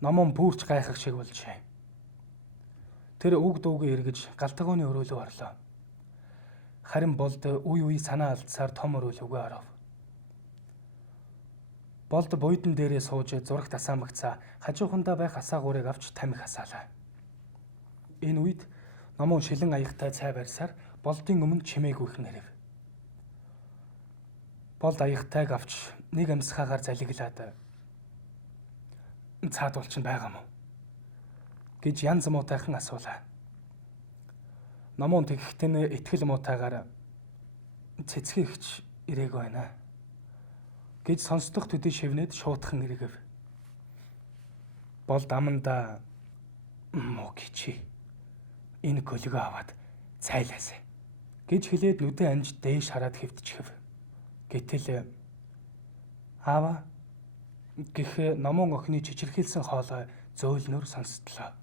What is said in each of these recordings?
Номон пүүрч гайхах шиг болжээ. Тэр үг дуугүй эргэж галтгооны өрөөлөө орлоо. Харин болд үе үе санаа алдсаар том өрөөлөгөө оров. Болд буйдан дээрээ сууж зураг тасаамагцаа хажуухандаа байх асаагуурыг авч тамхи асаалаа. Энэ үед Номон шилэн аягтай цай барьсаар болдын өмнө чимээгүйхэн ирэв. Болд аягтайг авч нэг амсгаагаар залиглаад цаадуул чинь байгаа мó гэж янз муутайхан асуулаа. Номон тэгэхдээ итгэл муутайгаар цэцгийгч ирээгүй байна гэж сонсдох төдий шивнээд шуудхан эргэв. Болд аманда муу гिचи энэ гөлгөө аваад цайлаасаа гэж хэлээд нүдэн анж дээш хараад хэвтчихв. Гэтэл аава гэх Номон охины чичирхийлсэн хоолой зөөлнөр сонсдлоо.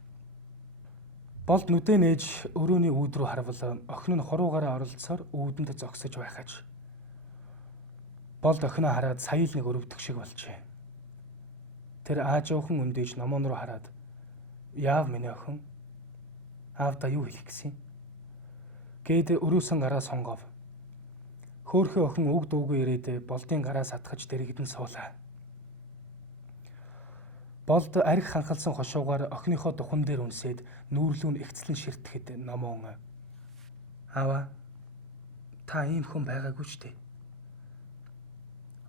Болд нүдээ нээж өрөөний үүд рүү харвал охин нь хуруугаараа оролцсоор үүдэнд зогсож байхаж. Болд охиноо хараад сая л нэг өрөвдөх шиг болжээ. Тэр аажуухан өндөөж Номон руу хараад "Яав миний охин? Аавда юу хэлэх гэсэн?" гэд өрөөсөн гараа сонгов. Хөөхөө охин үг дуугүй ирээд Болдын гараа сатгаж дэрэгдэн суулаа. Болд арх ханхалсан хошуугаар охиныхоо духан дээр үнсээд нүүрлүүн ихцлэн ширтгэхэд Номон "Аава, та ийм хүн байгаагүй ч дээ.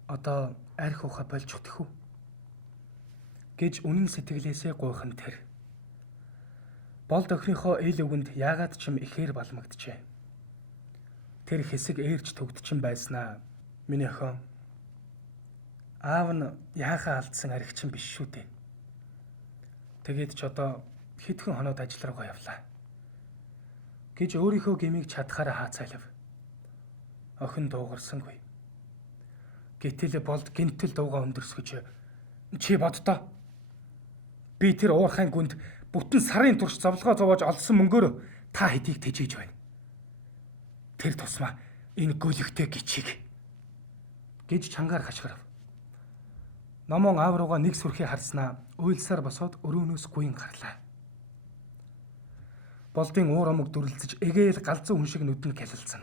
Одоо арх ухаа болж өгөх үү?" гэж үнэн сэтгэлээсээ гуйхан тэр. Болд охиныхоо эл үгэнд яагаад ч юм ихээр балмагджээ. Тэр хэсэг ээрч төгдчин байснаа "Миний охин, аав нь яахаа алдсан арх чинь биш шүү дээ. Тэгээд ч одоо хэдхэн хоноод ажил руугаа явлаа" гэж өөрийнхөө гмийг чадхаараа хаацайлав. Охин дуугарсангүй. Гэтэл Болд гинтэл дуугаа өндөрсгөж "Чи боддоо. Би тэр уурхайн гүнд бүтэн сарын турш зовлогоо зовоож олсон мөнгөөр та хэдийг тэжээж байна. Тэр тусмаа энэ гөлөгтэй гिचиг" гэж чангаар хашгирав. Номон аав руугаа нэг сүрхий харснаа уйлсаар босоод өрөөнөөс гүйн гарлаа. Болдын уур омог дүрлэлцэж эгээл галзуу хүн шиг нүдэнд кялалцсан.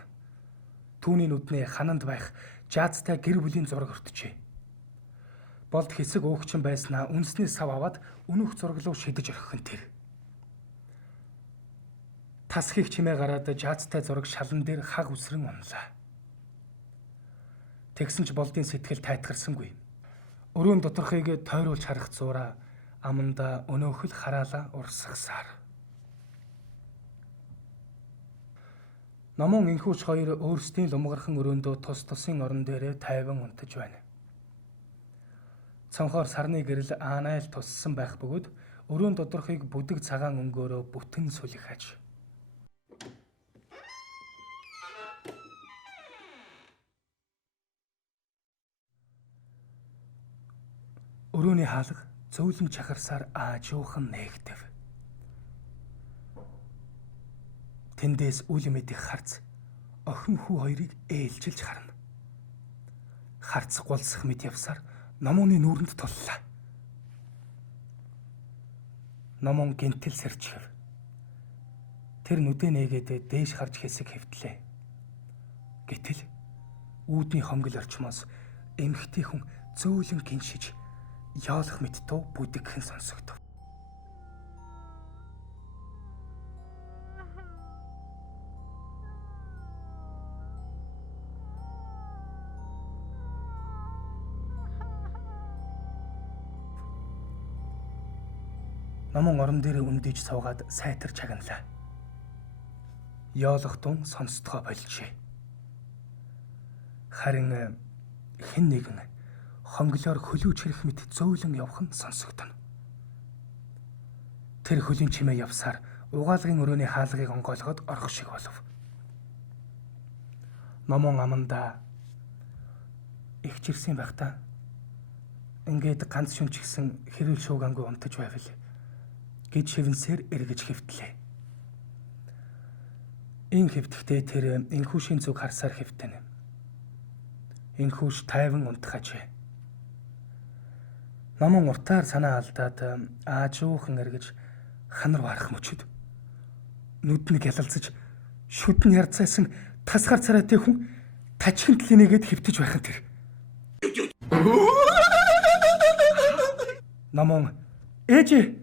Түүний нүднээ хананд байх жаацтай гэр бүлийн зураг өртжээ. Болд хэсэг уугчин байснаа үнснээ сав аваад өнөх зураг руу шидэж орхихон тэр. Тас хийх чимээ гараад жаацтай зураг шалан дээр хаг үсрэн унлаа. Тэгсэн ч Болдын сэтгэл тайтгарсангүй. Өрөөнд доторхыг тойруулж харах зураа аманда өнөөхөл хараалаа урсгасаар. Номон инхүүч хоёр өөрсдийн лумгархан өрөөндөө тус тусын орон дээрээ тайван унтаж байна. Цонхоор сарны гэрэл аанайл туссан байх бөгөөд өрөөнд доторхыг бүдэг цагаан өнгөөрөө бүтэн сүлгэж. Өрөөний хаалга зөөлөн чахарсаар аажуухан нээгдэв. Тэндээс үл мэдих харц охин хүү хоёрыг ээлжилж харна. Харц гулсах мэт явсаар Номоны нүүрэнд туллаа. Номон гинтэл сэрчгэв. Тэр нүдээ нээгээд дээш харж хэсэг хэвтлээ. Гэтэл үүдний хонгил орчмоос эмхтэй хүн зөөлөн гиншиж яолох мэт туу бүдэгхэн сонсогдов. Номон орон дээр өндөж суугаад сайтар чагналаа. Яолох тун сонсдгоо болжээ. Харин хэн нэгэн хонглоор хөлөөж хэрэх мэт зөөлөн явах нь сонсогдоно. Тэр хөлийн чимээ явсаар угаалгын өрөөний хаалгыг онгойлгоод орох шиг болов. Номон аманда ихчирсэн байх та. Ингээд ганц шүн ч гэсэн хэрүүл шуугангүй унтаж байвал гэж шивнсээр эргэж хэвтлээ. Ин хэвтэхдээ тэр энхүүшийн зүг харсаар хэвтэнэ. Энхүүш тайван унтахаж. Намун уртаар санаа алдаад аажуухан эргэж ханар барах мөчөд. Нүд нь гялалзаж шүдэн ярцаасан тасгаар царайтай хүн тажихын тлэнийгээд хэвтэж байхын тэр. Намун ээж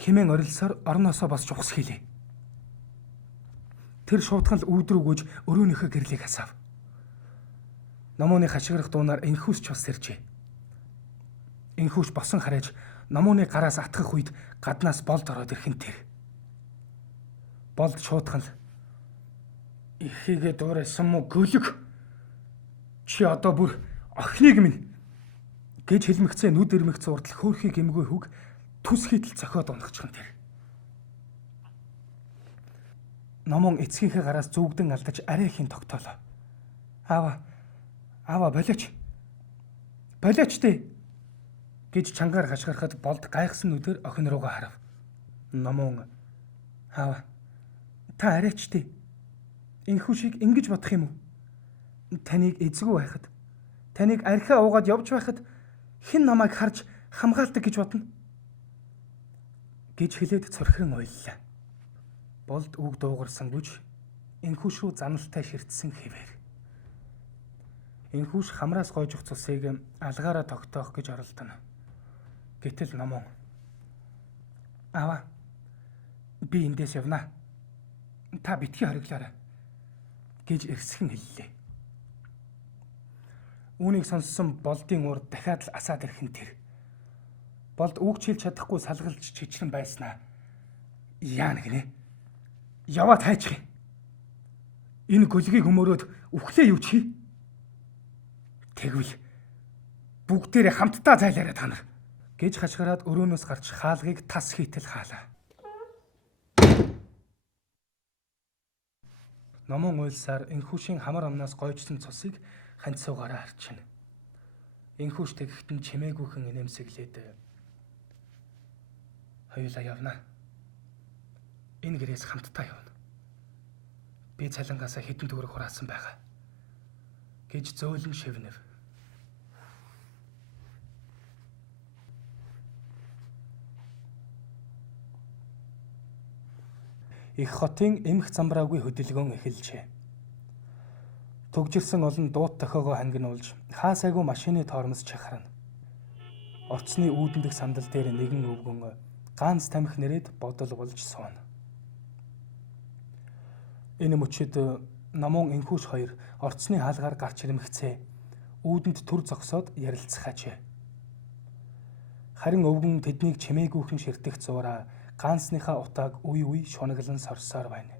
хэмээн орилсоор орноосоо босч ухс хийлээ. Тэр шуудхан л үүдэр өгөж өрөөнийхөө гэрлийг хасав. Намууны хашгирах дуунаар энхүүс ч бас сэржээ. Энхүүс босон хараж намууны гараас атгах үед гаднаас болд ороод ирхэн тэр. Болд шуудхан л ихийгээ дуурайсан мó гөлөг. Чи одоо бүр охиныг минь гэж хэлмэгцээ нүд ирмэгц урдл хөөхийг эмгүй хөг түс хийтэл цохиод унахчихсан тэр. Намун эцгийнхээ гараас зүгдэн алдаж арай ихийн тогтоолоо. Аава болооч. Болооч дээ гэж чангаар хашгирахад болд гайхсан нүдээр охин руугаа харав. Намун аава та арайч дээ. Энхүү шиг ингэж бодох юм уу? Таныг эзгүй байхад, таныг архиа уугаад явж байхад хэн намайг харж хамгаалдаг гэж бодно гэж хэлээд цорхирон ойллаа. Болд үг дуугарсан бүж энхүүш рүү заналтай ширтсэн хэвээр. Энхүүш хамраас гойжих цусыг алгаараа тогтоох гэж оролдоно. Гэтэл намун аава би эндээс явнаа. Та битгий хориглоорой гэж эрсхэн хэллээ. Үүнийг сонссон болдын урд дахиад л асаад ирхэн тэр. Болд үг чийлж чадахгүй салгалж чичрэн байснаа. Яа нэгнэ. Яваад хайчих юм. Энэ гөлгийг өмөрөөд үхлээ юу чи? Тэгвэл бүгдээрээ хамтдаа зайлаарай та нар гэж хашгираад өрөөнөөс гарч хаалгыг тас хийтэл хаалаа. Номон уйлсаар энхүүшийн хамар амнаас гойжсон цусыг ханцуугаараа харчина. Энхүүш тэгэхэд нь чимээгүйхэн инээмсэглээд хоёулаа явна. Энэ гэрээс хамтдаа явна. Би цалингаасаа хэдэн төгрөг хураасан байгаа гэж зөөлөн шивнэв. Их хотын эмх замбраагүй хөдөлгөөн эхэлжээ. Түгжирсэн олон дуут тохиогоо хангинуулж хаа сайгүй машины тоормос чахарна. Орцны үүдэндх сандал дээр нэгэн өвгөн ганц тамхи нэрээд бодол болж сууна. Энэ мөчид намун энхүүш хоёр орцны хаалгаар гарч ирмэгцээ үүдэнд түр зогсоод ярилцахаажээ. Харин өвгөн тэднийг чимээгүйхэн ширтэх зуураа ганцныхаа утааг үе шунаглан сорсоор байна.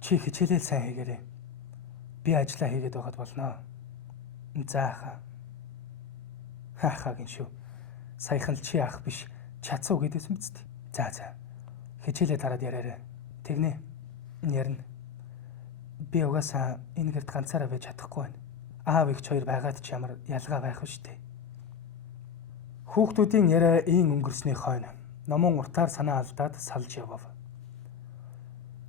Чи хичээлээ сайн хийгээрэй. Би ажиллаа хийгээд байгаад болно. Заахаа. Хаахаагийн шүү. Саяхан л чи ах биш чацуу гэдээсэн биз дээ. За. Хичээлээ тараад яриарай. Тэгнэ. Ярина. Би угаасаа энэ гэрт ганцаараа байж чадахгүй байна. Аав эгч хоёр байгаад ч ямар ялгаа байх вэ штэ. Хүүхдүүдийн яриа ийн өнгөрсний хойно номон уртаар санаа алдаад салж явав.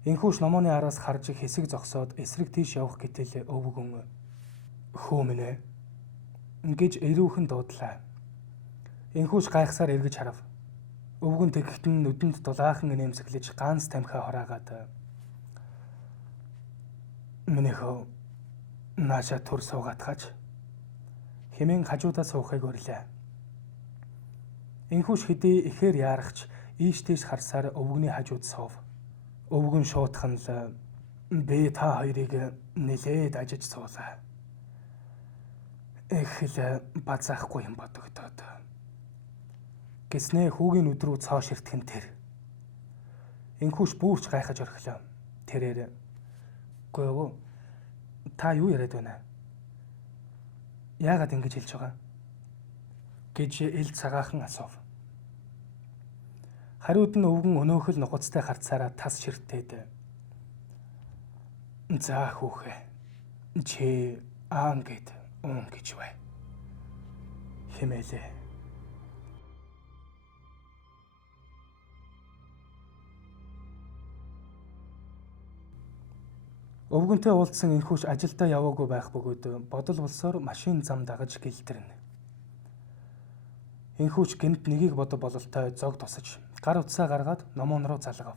Энхүүш номооны араас харж хэсэг зогсоод эсрэг тийш явах гэтэл өвгөн хөөмнэ ингэж эрүүхэн дуудлаа. Энхүүш гайхсаар эргэж харав. Өвгөн тэгэхэд нь нүдэнд дулаахан инээмсэглэж ганц тамхиа хораагаад минийхөө нааша түр суугаатгаач хэмээн хажуудаа суухыг өрлөө. Энхүүш хэдий ихээр яарахч ийш тийш харсаар өвгөний хажууд суув. Өвгөн шуудхан л би та хоёрыг нэлээд ажиж суулаа. Эхэл базаахгүй юм бодогдоод. Гэснээ хүүгийн нүд рүү цоо ширтгэн тэр. Энхүүш бүрч гайхаж орхилоо. Тэрээр "Гөө та юу яриад байна? Яагаад ингэж хэлж байгаа?" гэж ил цагаахан асуув. Хариуд нь өвгөн өнөөхөл нугацтай харцаараа тас ширтээд "За хүүхэ. Чи аан гэд уун гэж бай." хэмээлээ. Өвгөнтэй уулзсан энхүүш ажилдаа яваагүй байх бөгөөд бодол болсоор машин зам дагаж гэлтэрнэ. Энхүүч гэнт нэгийг бодо бололтой зог тусаж гар утсаа гаргаад номон руу залгав.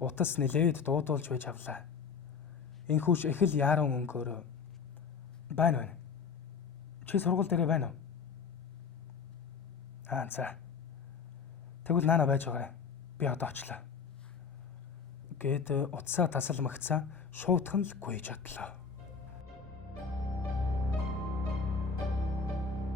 Утас нэлээд дуудуулж байж авлаа. Энхүүч их л яаран өнгөөрөө байна. Чи сургууль дээрээ байна уу? За. Тэгвэл наана байж байгаа. Би одоо очлоо. Гэт утсаа тасалмагцаа шуутхан л гүйж одлоо.